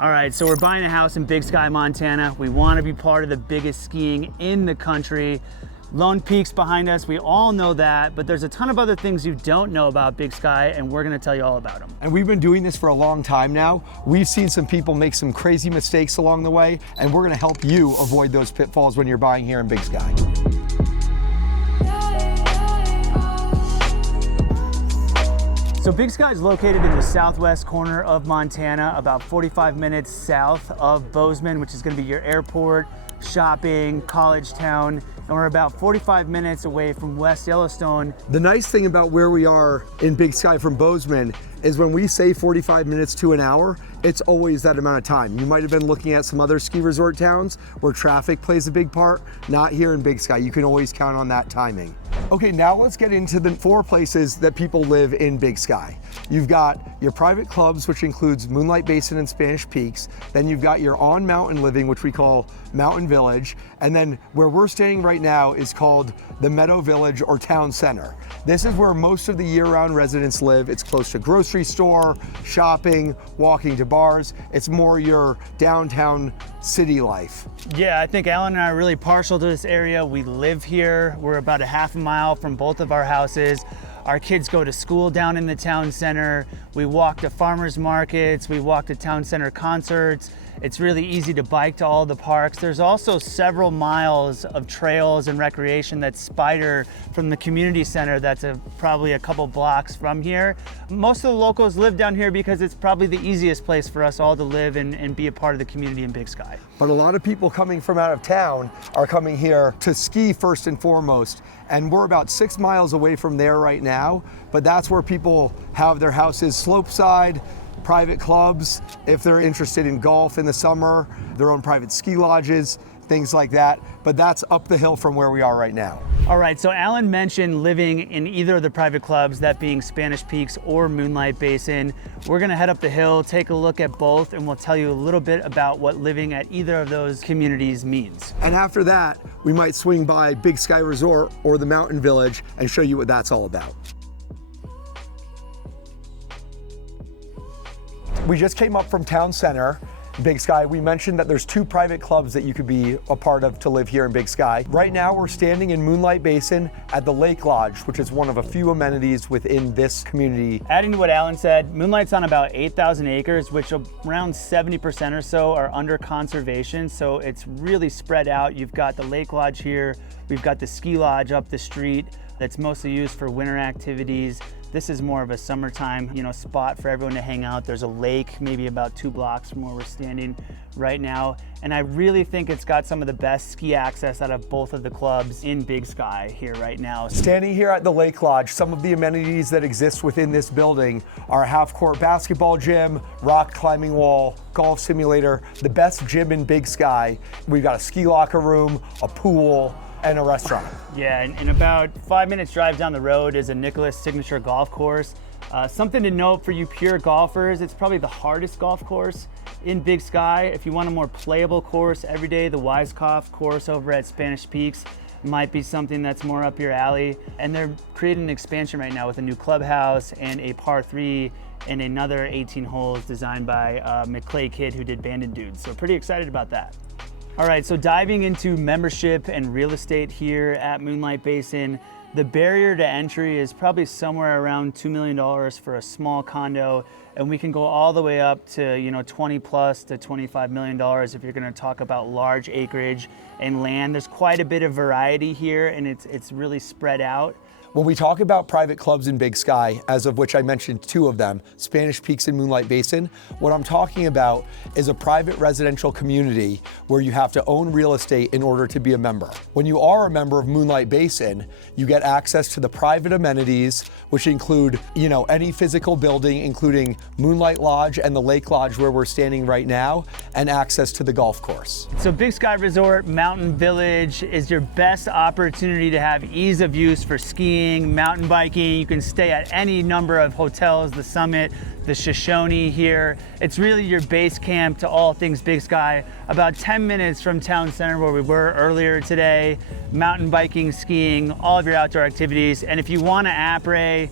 All right, so we're buying a house in Big Sky, Montana. We want to be part of the biggest skiing in the country. Lone Peak's behind us, we all know that, but there's a ton of other things you don't know about Big Sky, and we're gonna tell you all about them. And we've been doing this for a long time now. We've seen some people make some crazy mistakes along the way, and we're gonna help you avoid those pitfalls when you're buying here in Big Sky. So Big Sky is located in the southwest corner of Montana, about 45 minutes south of Bozeman, which is gonna be your airport, shopping, college town, and we're about 45 minutes away from West Yellowstone. The nice thing about where we are in Big Sky from Bozeman is when we say 45 minutes to an hour, it's always that amount of time. You might have been looking at some other ski resort towns where traffic plays a big part, not here in Big Sky. You can always count on that timing. Okay, now let's get into the 4 places that people live in Big Sky. You've got your private clubs, which includes Moonlight, Basin, and Spanish Peaks. Then you've got your on-mountain living, which we call Mountain Village. And then where we're staying right now is called the Meadow Village or Town Center. This is where most of the year-round residents live. It's close to grocery store, shopping, walking to bars. It's more your downtown city life. Yeah, I think Alan and I are really partial to this area. We live here. We're about a half a mile from both of our houses. Our kids go to school down in the town center. We walk to farmers markets. We walk to town center concerts. It's really easy to bike to all the parks. There's also several miles of trails and recreation that spider from the community center that's probably a couple blocks from here. Most of the locals live down here because it's probably the easiest place for us all to live and be a part of the community in Big Sky. But a lot of people coming from out of town are coming here to ski first and foremost. And we're about 6 miles away from there right now, but that's where people have their houses slope side, private clubs, if they're interested in golf in the summer, their own private ski lodges, things like that. But that's up the hill from where we are right now. All right, so Alan mentioned living in either of the private clubs, that being Spanish Peaks or Moonlight Basin. We're gonna head up the hill, take a look at both, and we'll tell you a little bit about what living at either of those communities means. And after that, we might swing by Big Sky Resort or the Mountain Village and show you what that's all about. We just came up from Town Center, Big Sky. We mentioned that there's 2 private clubs that you could be a part of to live here in Big Sky. Right now we're standing in Moonlight Basin at the Lake Lodge, which is one of a few amenities within this community. Adding to what Alan said, Moonlight's on about 8,000 acres, which around 70% or so are under conservation. So it's really spread out. You've got the Lake Lodge here. We've got the ski lodge up the street that's mostly used for winter activities. This is more of a summertime, spot for everyone to hang out. There's a lake maybe about 2 blocks from where we're standing right now. And I really think it's got some of the best ski access out of both of the clubs in Big Sky here right now. Standing here at the Lake Lodge, some of the amenities that exist within this building are a half-court basketball gym, rock climbing wall, golf simulator, the best gym in Big Sky. We've got a ski locker room, a pool, and a restaurant. Yeah, and about 5 minutes drive down the road is a Nicholas Signature Golf Course. Something to note for you pure golfers, it's probably the hardest golf course in Big Sky. If you want a more playable course every day, the Weiskopf course over at Spanish Peaks might be something that's more up your alley. And they're creating an expansion right now with a new clubhouse and a par 3 and another 18 holes designed by McClay Kid who did Bandit Dudes. So pretty excited about that. All right, so diving into membership and real estate here at Moonlight Basin, the barrier to entry is probably somewhere around $2 million for a small condo, and we can go all the way up to 20 plus to $25 million if you're gonna talk about large acreage and land. There's quite a bit of variety here, and it's really spread out. When we talk about private clubs in Big Sky, as of which I mentioned 2 of them, Spanish Peaks and Moonlight Basin, what I'm talking about is a private residential community where you have to own real estate in order to be a member. When you are a member of Moonlight Basin, you get access to the private amenities, which include, any physical building, including Moonlight Lodge and the Lake Lodge where we're standing right now, and access to the golf course. So Big Sky Resort Mountain Village is your best opportunity to have ease of use for skiing, mountain biking. You can stay at any number of hotels, the Summit, the Shoshone here. It's really your base camp to all things Big Sky. About 10 minutes from Town Center where we were earlier today. Mountain biking, skiing, all of your outdoor activities. And if you want to après,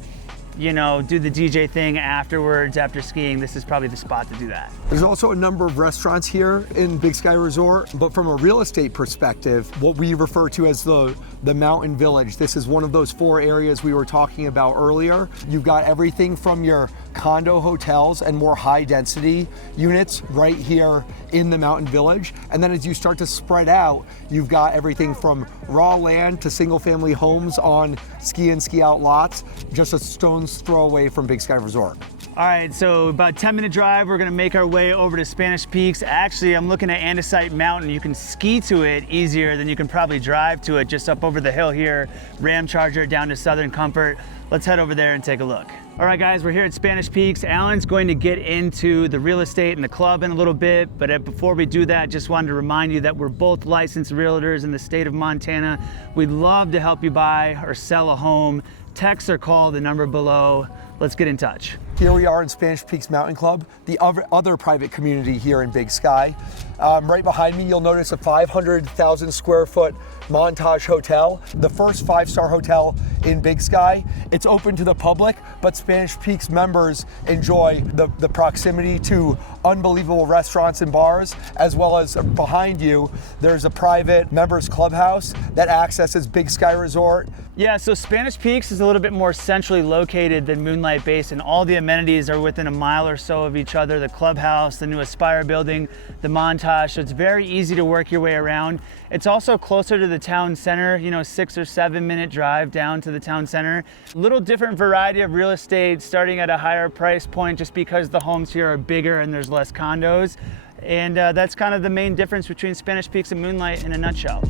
you know, do the DJ thing afterwards, after skiing, this is probably the spot to do that. There's also a number of restaurants here in Big Sky Resort, but from a real estate perspective, what we refer to as the Mountain Village, this is one of those 4 areas we were talking about earlier. You've got everything from your condo hotels and more high density units right here in the Mountain Village. And then as you start to spread out, you've got everything from raw land to single family homes on ski and ski out lots, just a stone's throw away from Big Sky Resort. All right, so about 10-minute drive, we're gonna make our way over to Spanish Peaks. Actually, I'm looking at Andesite Mountain. You can ski to it easier than you can probably drive to it, just up over the hill here, Ram Charger down to Southern Comfort. Let's head over there and take a look. All right, guys, we're here at Spanish Peaks. Alan's going to get into the real estate and the club in a little bit, but before we do that, just wanted to remind you that we're both licensed realtors in the state of Montana. We'd love to help you buy or sell a home. Text or call the number below. Let's get in touch. Here we are in Spanish Peaks Mountain Club, the other private community here in Big Sky. Right behind me, you'll notice a 500,000 square foot Montage Hotel, the first 5-star hotel in Big Sky. It's open to the public, but Spanish Peaks members enjoy the proximity to unbelievable restaurants and bars, as well as behind you, there's a private members clubhouse that accesses Big Sky Resort. Yeah, so Spanish Peaks is a little bit more centrally located than Moonlight Basin. All the amenities are within a mile or so of each other. The clubhouse, the new Aspire building, the Montage, so it's very easy to work your way around. It's also closer to the town center, you know, 6 or 7 minute drive down to the town center. Little different variety of real estate, starting at a higher price point just because the homes here are bigger and there's less condos. And that's kind of the main difference between Spanish Peaks and Moonlight in a nutshell.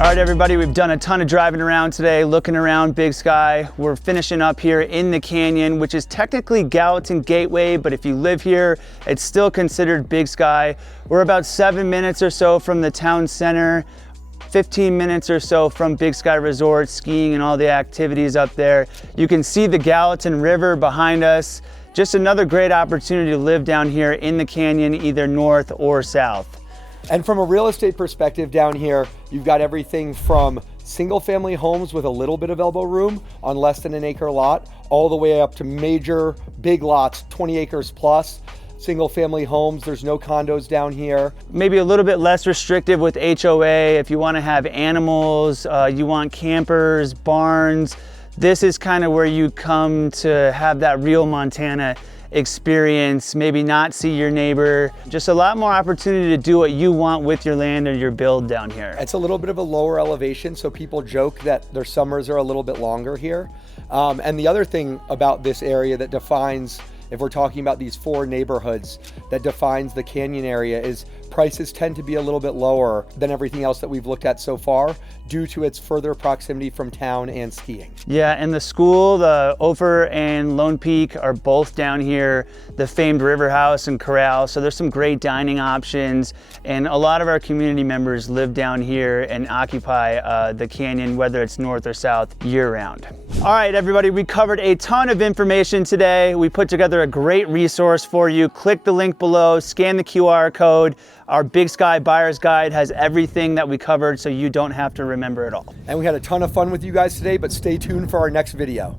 All right, everybody, we've done a ton of driving around today, looking around Big Sky. We're finishing up here in the canyon, which is technically Gallatin Gateway, but if you live here, it's still considered Big Sky. We're about 7 minutes or so from the town center, 15 minutes or so from Big Sky Resort, skiing and all the activities up there. You can see the Gallatin River behind us. Just another great opportunity to live down here in the canyon, either north or south. And from a real estate perspective down here, you've got everything from single family homes with a little bit of elbow room on less than an acre lot, all the way up to major big lots, 20 acres plus. Single family homes, there's no condos down here. Maybe a little bit less restrictive with HOA if you want to have animals, you want campers, barns. This is kind of where you come to have that real Montana experience, maybe not see your neighbor, just a lot more opportunity to do what you want with your land or your build down here. It's a little bit of a lower elevation, so people joke that their summers are a little bit longer here. And the other thing about this area that defines, if we're talking about these 4 neighborhoods, that defines the canyon area is prices tend to be a little bit lower than everything else that we've looked at so far due to its further proximity from town and skiing. Yeah, and the school, the Ophir and Lone Peak are both down here, the famed River House and Corral, so there's some great dining options, and a lot of our community members live down here and occupy the canyon, whether it's north or south, year-round. All right, everybody, we covered a ton of information today. We put together a great resource for you. Click the link below, scan the QR code. Our Big Sky Buyer's Guide has everything that we covered, so you don't have to remember it all. And we had a ton of fun with you guys today, but stay tuned for our next video.